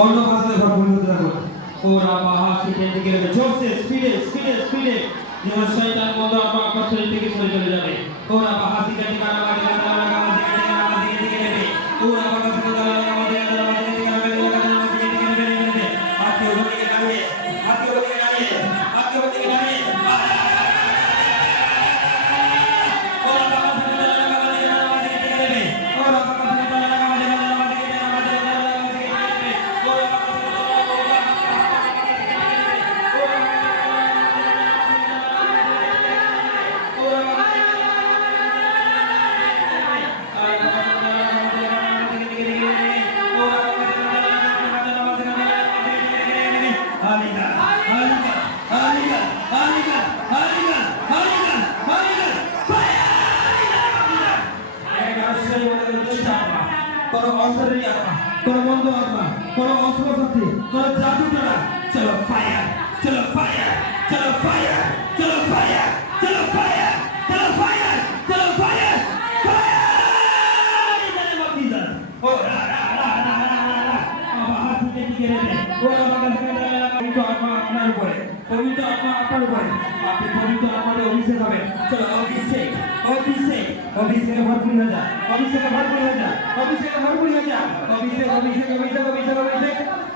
অন্য ভাষাতে ঘর হতে থাকুন ওরা বাহা শিখে দিকে রেখে জোরসে স্পিডে স্পিডে স্পিডে যেন শয়তান বন্ধ আপনার থেকে চলে যাবে। ওরা বাহা শিখে দিকে শক্তি কোন জাদু দ্বারা চলো ফায়ার চলো ফায়ার চলো ফায়ার চলো ফায়ার চলো ফায়ার চলো ফায়ার চলো ফায়ার ফায়ার দ্য ও, রা রা রা রা রা রা রা আমার হাত থেকে টিকে রেখে ও আমার কাছে পবিত্র আত্মা আপনার উপরে, পবিত্র আত্মা আপনার উপরে। আপনি পবিত্র আত্মাতে অভিষেক হবেন। চলো, অভিষেক অভিষেক, অভিষেকে ভরপুর হয়ে যা। অভিষেকে ভরপুর হয়ে যা। অভিষেকে ভরপুর হয়ে যা। অভিষেক অভিষেক অভিষেক অভিষেক অভিষেক।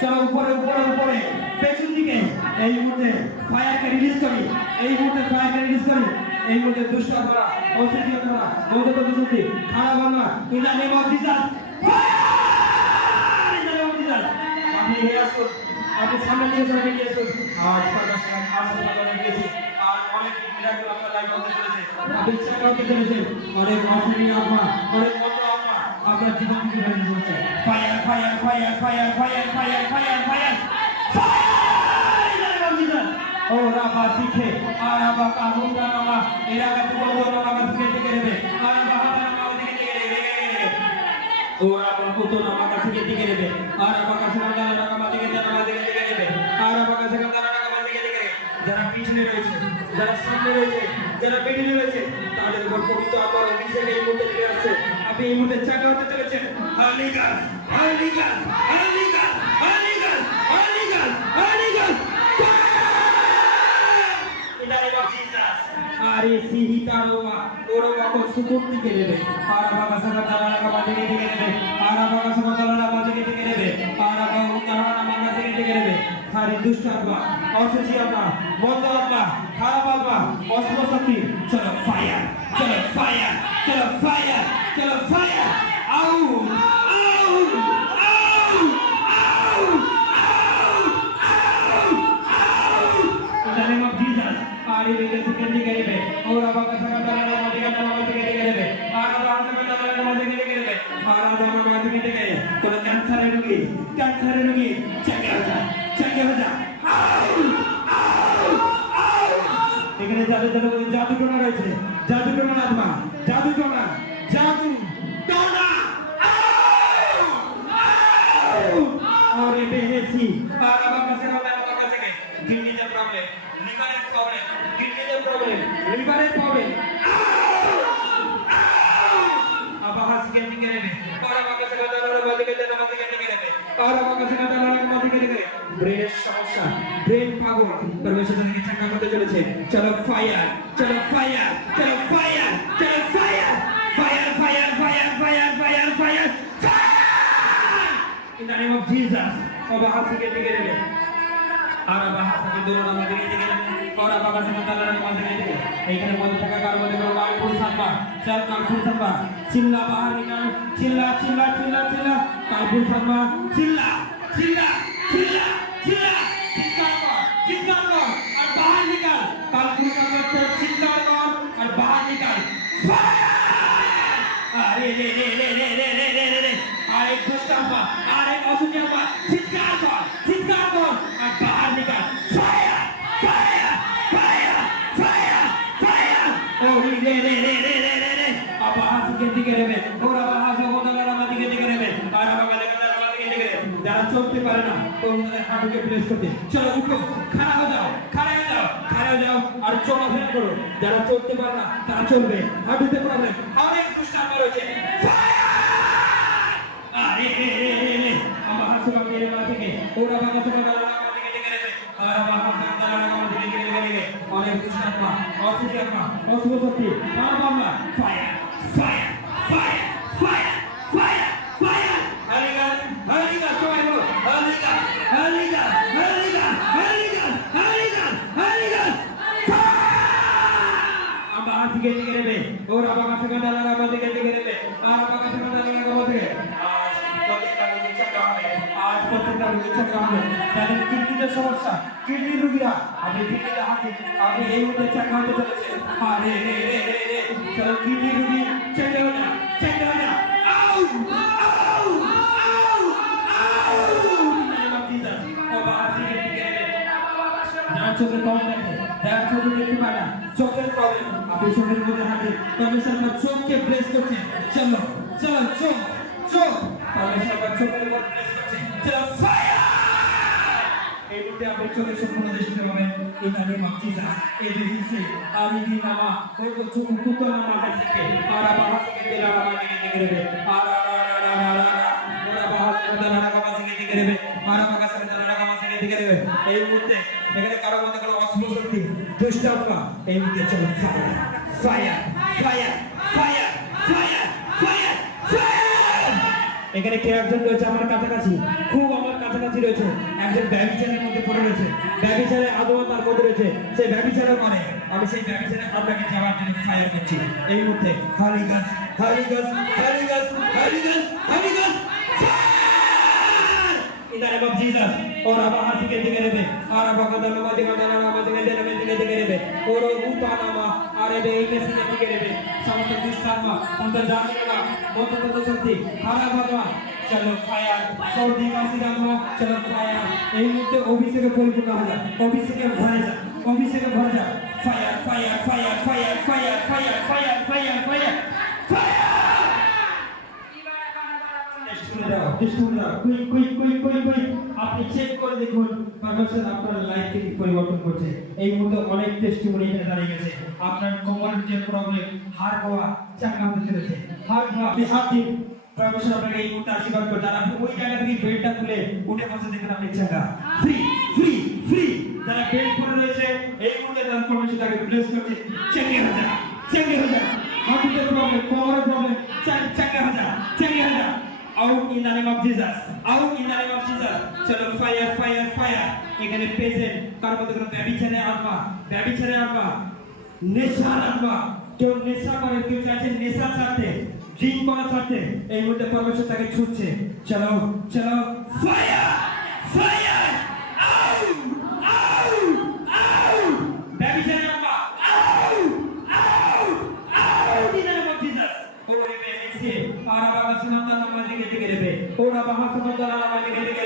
চলো উপরে উপরে উপরে। পেছন দিকে। এই মুহূর্তে ফায়ারকে এই মুহূর্তে ফায়ারকে রিলিজ করি। এই মুহূর্তে দুষ্ট করা, অসুস্থ করা মৌদত দুষ্টি খারাপ বাংলা ইন দ্য নেম আর আপনার আপনারা অনেক মিরাকেল আপনার লাইফ হতে চলেছে। আপনি অনেক অসুবিধা আত্মা অনেক আপনার জীবন থেকে বেরিয়ে চলেছে fire fire fire fire fire fire fire fire এরা কাছে কান্দা দিকে যারা পিছনে রয়েছে, যারা সামনে রয়েছে, যারা পেছনে রয়েছে, তাদের উপর পবিত্র আবার অভিষেক এই মুহূর্তে আসছে। আপনি এই মুহূর্তে চাকা হতে চলেছেন। আলিগড় খারাপ শক্তি। ক্যান্সারের রোগী ক্যান্সারের রোগী, চাকে হাজা চাকে হাজা এখানে জাদু জাদু জাদু টোনা রয়েছে। জাদু টোনা আত্মা জাদু টোনা জাদু টোনা আর আমার কাছে আমার কাছে প্রবলেম লিভারের প্রবলেম কিডনিতে প্রবলেম লিভারের প্রবলেম और আমার কাছে না তাহলে আমার মাঝে গেলে ব্রেনের সমস্যা, ব্রেন পাগল। পরমেশ্বর তাদেরকে ঠান্ডা করতে চলেছে। চলো ফায়ার চলো ফায়ার চলো ফায়ার চলো fire fire fire fire fire fire fire in the name of Jesus বাবা হাসিকে দিকে গেলে আর বাবা হাসিকে দূর নামে দিকে গেলে और बाबा से मतलब रन मार देंगे लेकिन मत थका कर मत करो लाल फूल साबा चल लाल फूल চিল্লা বাহার নিকাল চিল্লা চিল্লা চিল্লা চিল্লা ফুল সাপা চিল্লা চিল্লা চিল্লা চিল্লা আর অসুচিয়াম্পা দিকে নেবে। ওরা হাসে ওদের আমার দিকে দিকে নেবে। আর আমার যারা চলতে পারে না তোমাদের হাঁটুকে প্রেস করতে। চলো, উঠো। খাড়া হয়ে যাও, খাড়া হয়ে যাও, খাড়া যাও। আর চলাফেরা করো, যারা চলতে পারে না, তারা চলবে। হাঁটুতে পারবে অনেক দুষ্টান্ত রয়েছে আমার হাসু বাঙিয়ে না থেকে। ওরা বাঙাতে পারে না অনেক অসুখ অসুখ শক্তি ফায়ার ফায়ার হাত থেকে দিকে নেবে। ওরা বাবা কাটা দাঁড়া আমার দিকে দিকে নেবে। আর বাবা থেকে দাঁড়া আমার দিকে আজ প্রত্যেকটা রোগীর চাকা হবে। তাদের কিডনিতে সমস্যা, কিডনি রোগীরা। আপনি কিডনিতে হাতে। আপনি এই মুহূর্তে চাকা হতে চলেছে আরে রে রে রে চলো কিডনি রোগী চেকে হয়ে পরমেশ্বর আমার চোখকে প্রেস করছে। চলো চলো চোখ চোখ পরমেশ্বর আমার চোখের প্রেস করছে। চলো ফায়ার এই মুহূর্তে আপনি চোখে সম্পূর্ণ দিছে আমি দি নামা ওই তো চোখ কুতো নামা দেখে আর বাবা থেকে দিলা নামা দিকে দিকে রে আর আর আর আর আর আর ওরা বাবা থেকে দিলা নামা দিকে দিকে রে আর বাবা থেকে দিলা নামা দিকে দিকে রে এই মুহূর্তে কারও মধ্যে কোনো মুহূর্তে চলো এখানে কে একজন রয়েছে আমার কাছাকাছি? খুব আমার কাছাকাছি রয়েছে। একজন ব্যবচারের মধ্যে পড়ে রয়েছে। ব্যবচারের আদৌ তার মধ্যে রয়েছে? সেই ব্যবচারও করে। আমি সেই ব্যবচারের আপনাকে যাওয়ার জন্য ফায়ার করছি। এই মুহূর্তে হরিগাছ হরিগাছ হরিগাছ হরিগাছ হরিগাছ in the name of Jesus. Ora baha sike digerebe. Ara baka dame ma diga dana ma diga dana ma diga digerebe. Oro upa nama. Ara be ike sike digerebe. Samata diskarma. Samata janigala. Mota tata shakti. Ara bhagwa. চলো fire সর্দি কাশি রাখব চলো fire এই মুহূর্তে অভিষেকে পরিপূর্ণ হয়ে যায় অভিষেকে ভরে যায় অভিষেকে ভরে যায় fire fire fire fire fire fire fire fire fire fire শুনে দাও শুনে দাও কুইক কুইক কুইক আপনি চেক করে দেখুন পারমেশ্বর আপনার লাইফ থেকে পরিবর্তন করছে। এই মুহূর্তে অনেক টেস্টিমনি এখানে দাঁড়িয়ে গেছে। আপনার কোমরের যে প্রবলেম হাড় হওয়া চাকা হতে চলেছে। হাড় হওয়া আপনি হাত দিন। পারমেশ্বর আপনাকে এই মুহূর্তে আশীর্বাদ করে যারা আপনি ওই জায়গা থেকে বেল্টটা খুলে উঠে বসে দেখেন আপনি চাকা। ফ্রি ফ্রি ফ্রি যারা বেল্ট পরে রয়েছে, এই মুহূর্তে তার পারমেশ্বর তাকে ব্লেস করছে। চেঙ্গে হয়ে যা চেঙ্গে হয়ে যা হাঁটুতে প্রবলেম কোমরের প্রবলেম চাকা হয়ে যা চেঙ্গে হয়ে যা out in the name of Jesus. Out in the name of Jesus. চলো ফায়ার ফায়ার ফায়ার এখানে পেজেন কার মধ্যে কোনো ব্যবিচারে আনবা ব্যবিচারে আনবা নেশা আনবা কেউ নেশা করে, কেউ চাইছে নেশা ছাড়তে ড্রিঙ্ক করা ছাড়তে, এই মুহূর্তে পরমেশ্বর তাকে ছুটছে চলো চলো ফায়ার ফায়ার আউ আউ আউ ব্যবিচারে আনবা আউ আউ আউ in the name of Jesus ওরে বেরিয়েছে আর বাবা নামা দিকে দিকে রেবে ওরা বাবা সুনন্দা নামা দিকে দিকে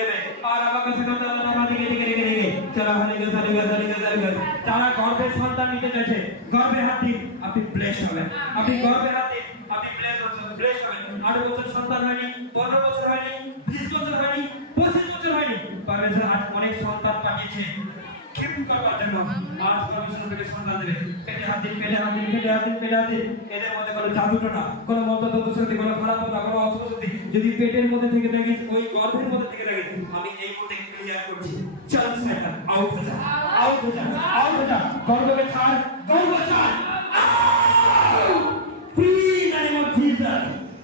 আর বাবা সুনন্দা নামা দিকে দিকে দিকে রেবে চলা হলে গেছে হলে গেছে হলে গেছে হলে গেছে। যারা গর্ভে সন্তান নিতে চাইছে। গর্ভে হাত দিন আপনি ব্লেস হবেন। আপনি গর্ভে হাত দিন আপনি ব্লেস হচ্ছেন ব্লেস হবেন। আট বছর সন্তান হয়নি, পনেরো বছর হয়নি, বিশ বছর হয়নি, পঁচিশ বছর হয়নি। আজ অনেক সন্তান ক্ষিপ্ত করবার জন্য আজ পারমেশ্বর থেকে সন্তান দেবে পেটে হাত দিন পেটে হাত দিন পেটে হাত দিন পেটে হাত দিন এদের মধ্যে কোনো জাদুটো না কোনো মন্ত্র শক্তি কোনো খারাপ কথা কোনো অশুভ যদি পেটের মধ্যে থেকে থাকে ওই গর্ভের মধ্যে থেকে থাকে আমি এই মুহূর্তে ক্লিয়ার করছি চল শয়তান আউট হয়ে যা আউট হয়ে যা আউট হয়ে যা গর্ভকে ছাড় গর্ভ ছাড়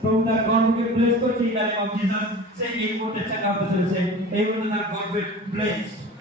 from the গর্ভকে ব্লেস করছি in the name of Jesus এই মুহূর্তে চাকা হতে চলেছে এই মুহূর্তে তার গর্ভে bless hallelujah hallelujah hallelujah hallelujah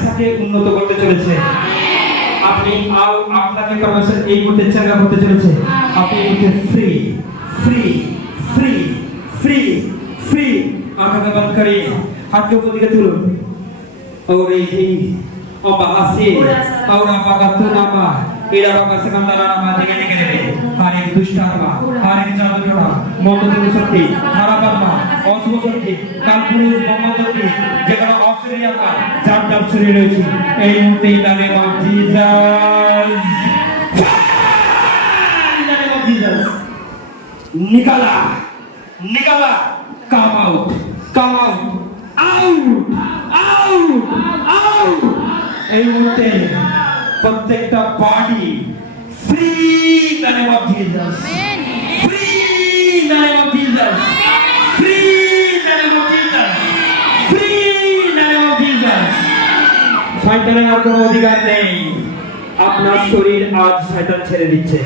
ব্যবসাকে উন্নত করতে চলেছে আপনি আও আপনাকে পরমেশ্বর এই মুহূর্তে চাঙ্গা করতে চলেছে আপনি এই মুহূর্তে free free free free free आंखों को बंद करिए हाथ के ऊपर दिखे तुलो और ये और bahasi और apa kata nama ila baka sekandara nama diga diga diga hari দুষ্টাত্মা hari জাদুটোনা মন্দদের শক্তি খারাপাত্মা অশুভ শক্তি কালপুরুষ ব্রহ্মশক্তি যেখানে অস্ট্রেলিয়াকা Trinity entenda Lemon Jesus. Entenda Jesus. Nicola, Nicola, come out, come out, out, out, out. Entenda, protect the body. Free in the name of Jesus. Free in the name of Jesus. শয়তানের আর কোনো অধিকার নেই। আপনার শরীর আজ শয়তান ছেড়ে দিচ্ছে।